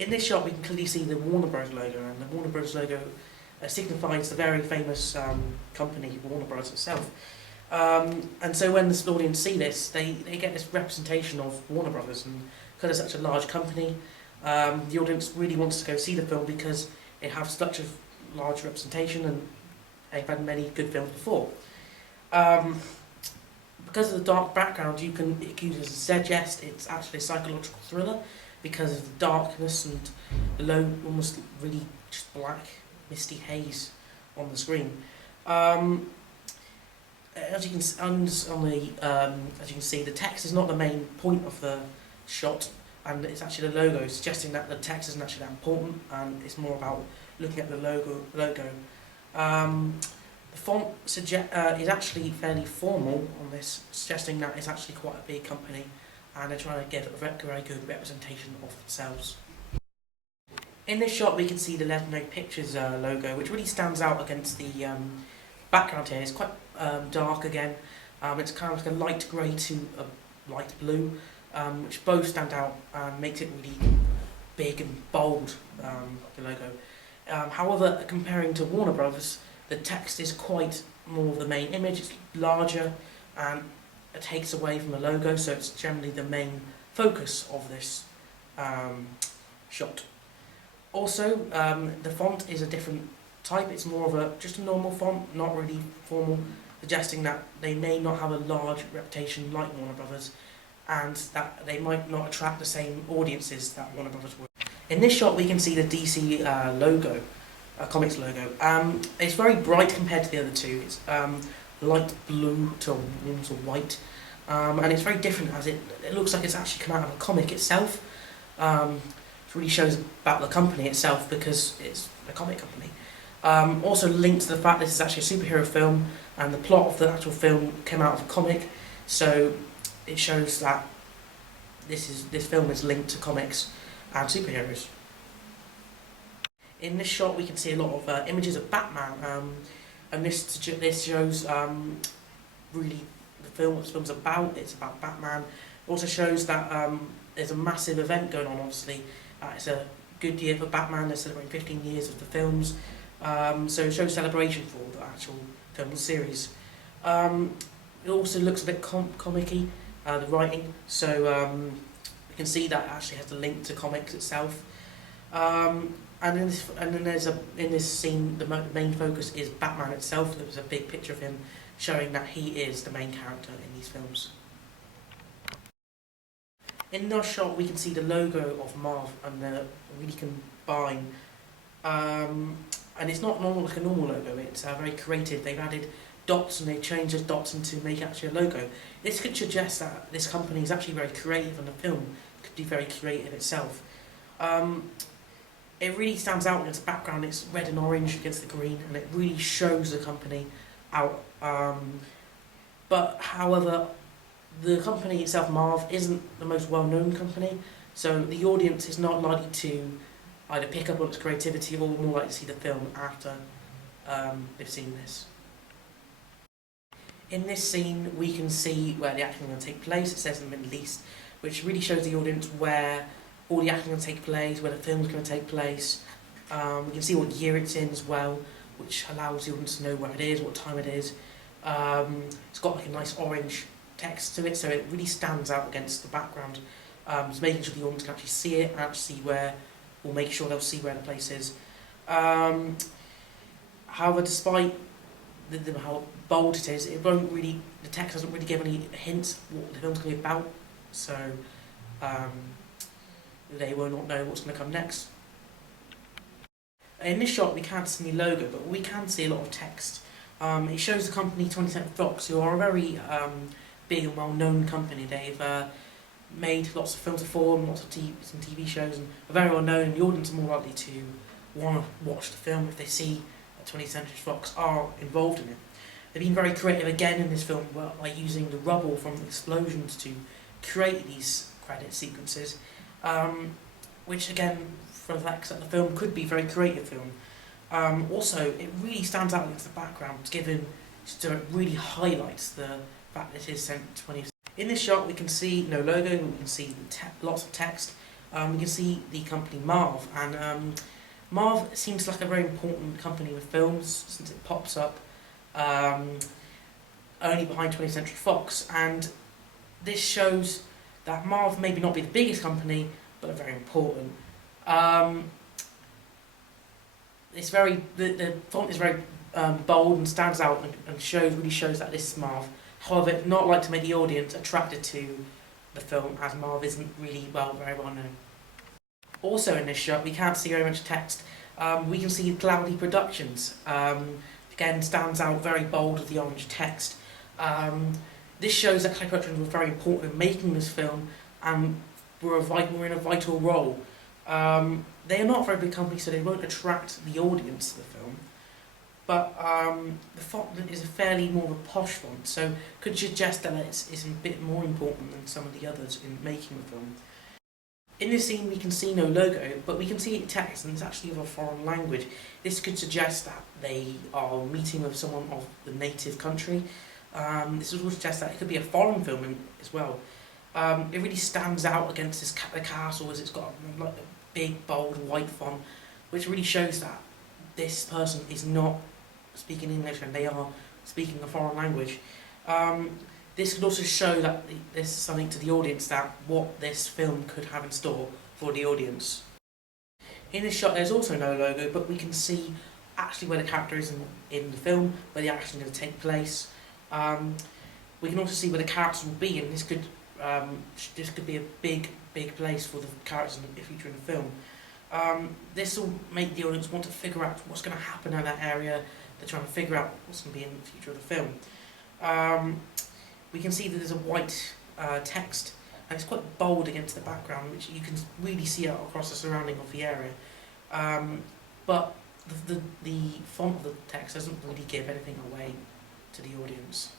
In this shot we can clearly see the Warner Bros. Logo, and the Warner Bros. Logo signifies the very famous company, Warner Bros. Itself. And so when the audience see this, they get this representation of Warner Brothers, and because it's such a large company, the audience really wants to go see the film because it has such a large representation, and they've had many good films before. Because of the dark background, it can suggest it's actually a psychological thriller because of the darkness and the low, almost really just black, misty haze on the screen. As you can see, the text is not the main point of the shot, and it's actually the logo, suggesting that the text isn't actually that important, and it's more about looking at the logo. The font is actually fairly formal on this, suggesting that it's actually quite a big company, and they're trying to give a very good representation of themselves. In this shot, we can see the Legendary Pictures logo, which really stands out against the background here. It's quite dark again. It's kind of like a light grey to a light blue, which both stand out and makes it really big and bold, the logo. However, comparing to Warner Brothers, the text is quite more of the main image. It's larger and it takes away from the logo, so it's generally the main focus of this shot. Also, the font is a different type. It's more of just a normal font, not really formal, suggesting that they may not have a large reputation like Warner Brothers, and that they might not attract the same audiences that Warner Brothers would. In this shot, we can see the DC logo. Comics logo. It's very bright compared to the other two. It's light blue to almost white, and it's very different as it looks like it's actually come out of a comic itself. It really shows about the company itself because it's a comic company. Also linked to the fact this is actually a superhero film, and the plot of the actual film came out of a comic, so it shows that this film is linked to comics and superheroes. In this shot, we can see a lot of images of Batman, and this shows really what the film's about. It's about Batman. It also shows that there's a massive event going on. Obviously, it's a good year for Batman. They're celebrating 15 years of the films, so it shows celebration for the actual film series. It also looks a bit comic-y, the writing. So you can see that it actually has a link to comics itself. And then in this scene, the main focus is Batman itself. There's a big picture of him showing that he is the main character in these films. In this shot, we can see the logo of Marv, and they're really combined. And it's not like a normal logo. It's very creative. They've added dots, and they've changed those dots into make actually a logo. This could suggest that this company is actually very creative, and the film could be very creative itself. It really stands out against the background. It's red and orange against the green, and it really shows the company out. But however, the company itself, Marv, isn't the most well-known company, so the audience is not likely to either pick up on its creativity or more likely to see the film after they've seen this. In this scene, we can see where the action is going to take place. It says in the Middle East, which really shows the audience where all the action is going to take place, where the film's going to take place. We can see what year it's in as well, which allows the audience to know where it is, what time it is. It's got like a nice orange text to it, so it really stands out against the background. It's making sure the audience can actually see it, and actually see where, or make sure they'll see where the place is. However, despite how bold it is, the text doesn't really give any hints what the film's going to be about, so they will not know what's going to come next. In this shot, we can't see any logo, but we can see a lot of text. It shows the company 20th Century Fox, who are a very big and well-known company. They've made lots of films before, and lots of some TV shows, and are very well-known, and the audience are more likely to want to watch the film if they see that 20th Century Fox are involved in it. They've been very creative again in this film by using the rubble from the explosions to create these credit sequences, which again reflects that the film could be a very creative film. Also, it really stands out against the background, given so it really highlights the fact that it is sent 20th. In this shot, we can see no logo, we can see lots of text, we can see the company Marv, and Marv seems like a very important company with films since it pops up only behind 20th Century Fox, and this shows that Marv maybe not be the biggest company, but are very important. The font is very bold and stands out and really shows that this is Marv. However, it's not like to make the audience attracted to the film, as Marv isn't really very well known. Also in this shot, we can't see very much text. We can see Cloudy Productions. Again, stands out very bold with the orange text. This shows that Cloudy Productions were very important in making this film and were in a vital role. They are not a very big company, so they won't attract the audience to the film. But the font is a fairly more of a posh font, so could suggest that it's a bit more important than some of the others in making the film. In this scene we can see no logo, but we can see text, and it's actually of a foreign language. This could suggest that they are meeting with someone of the native country. This would suggest that it could be a foreign film as well. It really stands out against the castle, as it's got like a big, bold, white font, which really shows that this person is not speaking English and they are speaking a foreign language. This could also show that there's something to the audience, that what this film could have in store for the audience. In this shot there's also no logo, but we can see actually where the character is in the film, where the action is going to take place. We can also see where the characters will be, and this could be a big place for the characters in the future in the film. This will make the audience want to figure out what's going to happen in that area. They're trying to figure out what's going to be in the future of the film. We can see that there's a white text, and it's quite bold against the background, which you can really see out across the surrounding of the area. But the font of the text doesn't really give anything away to the audience.